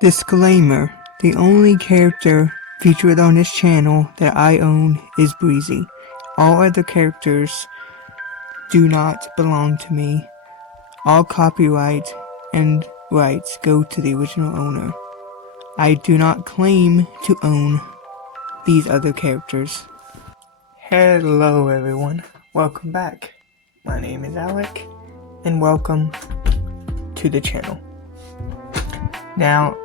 Disclaimer: the only character featured on this channel that I own is Breezy. All other characters do not belong to me. All copyright and rights go to the original owner. I do not claim to own these other characters. Hello everyone, welcome back. My name is Alec, and welcome to the channel. Now,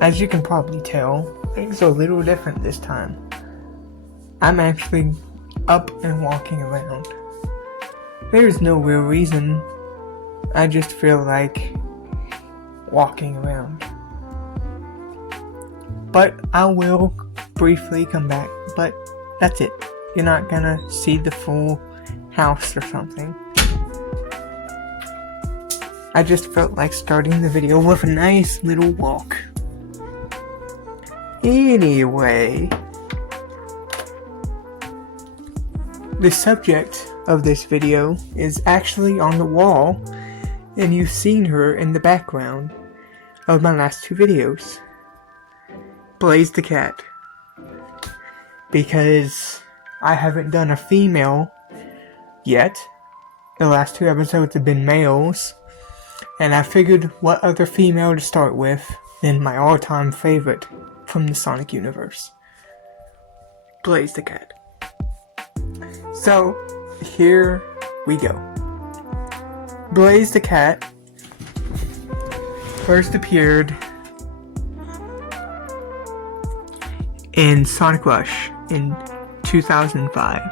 as you can probably tell, things are a little different this time. I'm actually up and walking around. There's no real reason, I just feel like walking around. But I will briefly come back, but that's it. You're not gonna see the full house or something. I just felt like starting the video with a nice little walk. Anyway, the subject of this video is actually on the wall, and you've seen her in the background of my last two videos. Blaze the cat. Because I haven't done a female yet. The last two episodes have been males. And I figured what other female to start with than my all-time favorite from the Sonic universe. Blaze the cat. So, here we go. Blaze the cat first appeared in Sonic Rush in 2005,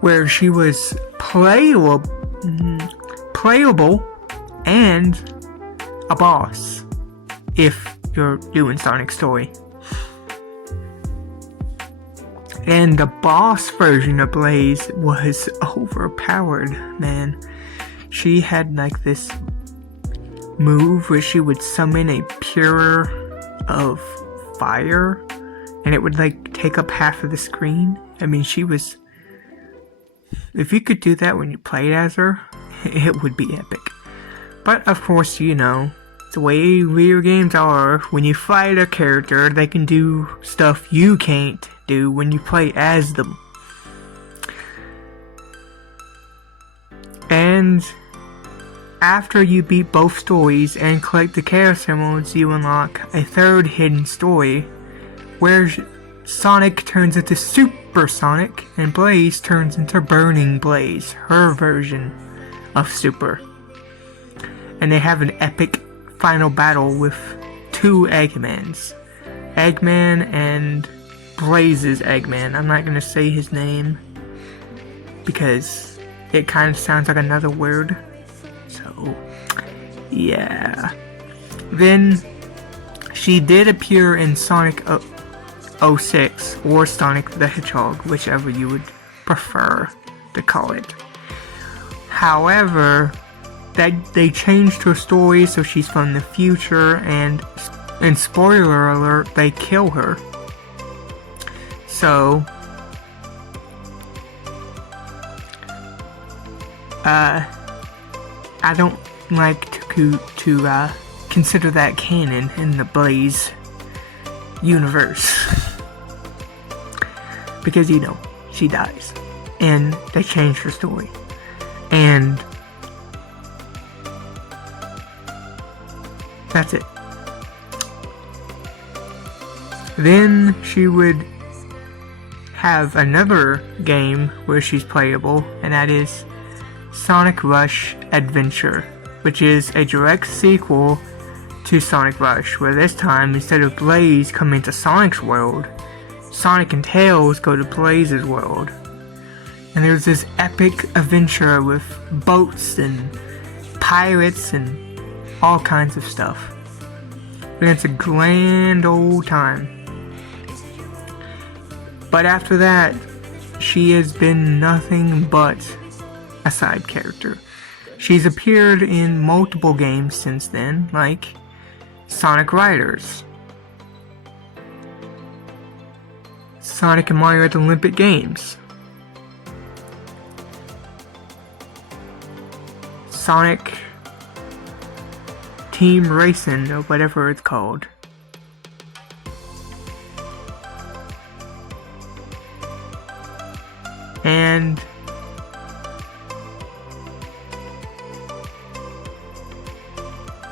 where she was playable and a boss, if you're doing Sonic Story. And the boss version of Blaze was overpowered, man. She had like this move where she would summon a pillar of fire, and it would like take up half of the screen. I mean, she was... if you could do that when you played as her, it would be epic. But of course, you know, the way video games are, when you fight a character, they can do stuff you can't do when you play as them. And after you beat both stories and collect the Chaos Emeralds, you unlock a third hidden story, where Sonic turns into Super Sonic, and Blaze turns into Burning Blaze, her version of Super. And they have an epic final battle with two Eggmans. Eggman and Blaze's Eggman. I'm not gonna say his name because it kind of sounds like another word. So, yeah. Then she did appear in Sonic 06 or Sonic the Hedgehog, whichever you would prefer to call it. However, that they changed her story so she's from the future, and spoiler alert, they kill her. So I don't like to consider that canon in the Blaze universe. Because, you know, she dies. And they changed her story. And that's it. Then she would have another game where she's playable, and that is Sonic Rush Adventure, which is a direct sequel to Sonic Rush, where this time, instead of Blaze coming to Sonic's world, Sonic and Tails go to Blaze's world. And there's this epic adventure with boats and pirates and all kinds of stuff. And it's a grand old time. But after that, she has been nothing but a side character. She's appeared in multiple games since then, like Sonic Riders, Sonic and Mario at the Olympic Games, Sonic Team Racing, or whatever it's called. And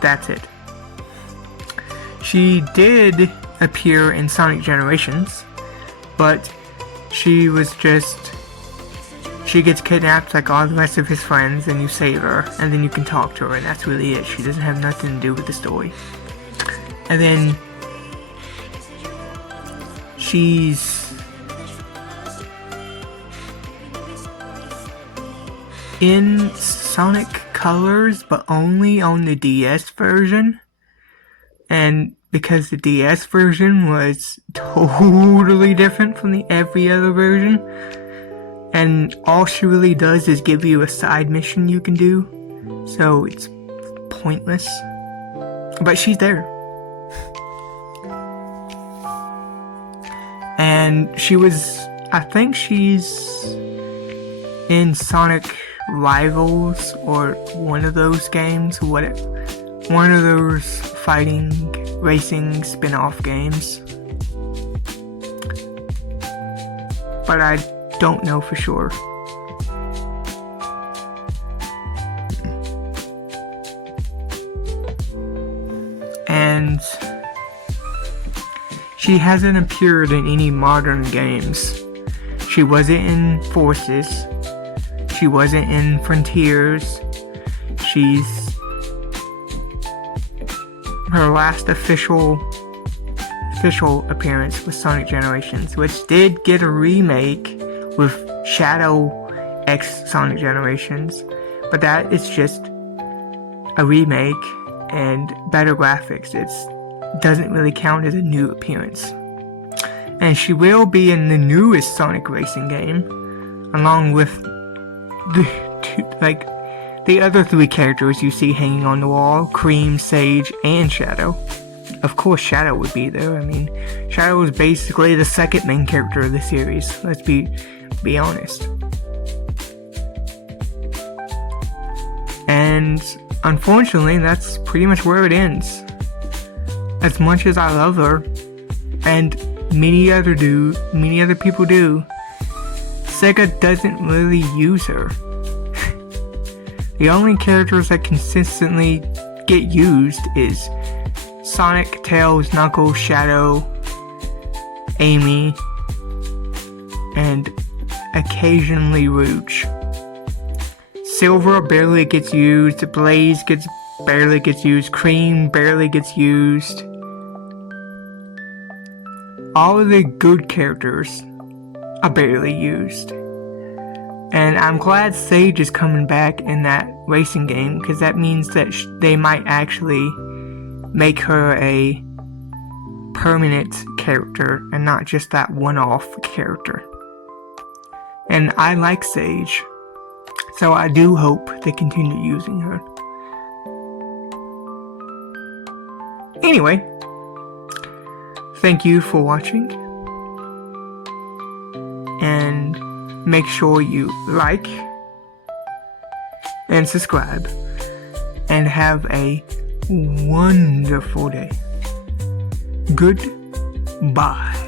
that's it. She did appear in Sonic Generations, but she gets kidnapped like all the rest of his friends, and you save her, and then you can talk to her, and that's really it. She doesn't have nothing to do with the story. And then she's in Sonic Colors, but only on the DS version. And because the DS version was totally different from every other version, and all she really does is give you a side mission you can do, so it's pointless. But she's there. And I think she's in Sonic Rivals or one of those games, one of those fighting racing spin-off games. But I don't know for sure. And she hasn't appeared in any modern games. She wasn't in Forces. She wasn't in Frontiers. Her last official appearance was Sonic Generations, which did get a remake with Shadow X Sonic Generations, but that is just a remake and better graphics. It doesn't really count as a new appearance. And she will be in the newest Sonic Racing game, along with the other three characters you see hanging on the wall: Cream, Sage, and Shadow. Of course Shadow would be there. I mean, Shadow is basically the second main character of the series. Let's be honest. And unfortunately, that's pretty much where it ends. As much as I love her, and many other people do, Sega doesn't really use her. The only characters that consistently get used is Sonic, Tails, Knuckles, Shadow, Amy, and occasionally Rouge. Silver barely gets used, Blaze barely gets used, Cream barely gets used. All of the good characters are barely used. And I'm glad Sage is coming back in that racing game, because that means that they might actually make her a permanent character and not just that one-off character. And I like Sage, so I do hope they continue using her. Anyway, thank you for watching, and make sure you like and subscribe, and have a wonderful day. Goodbye.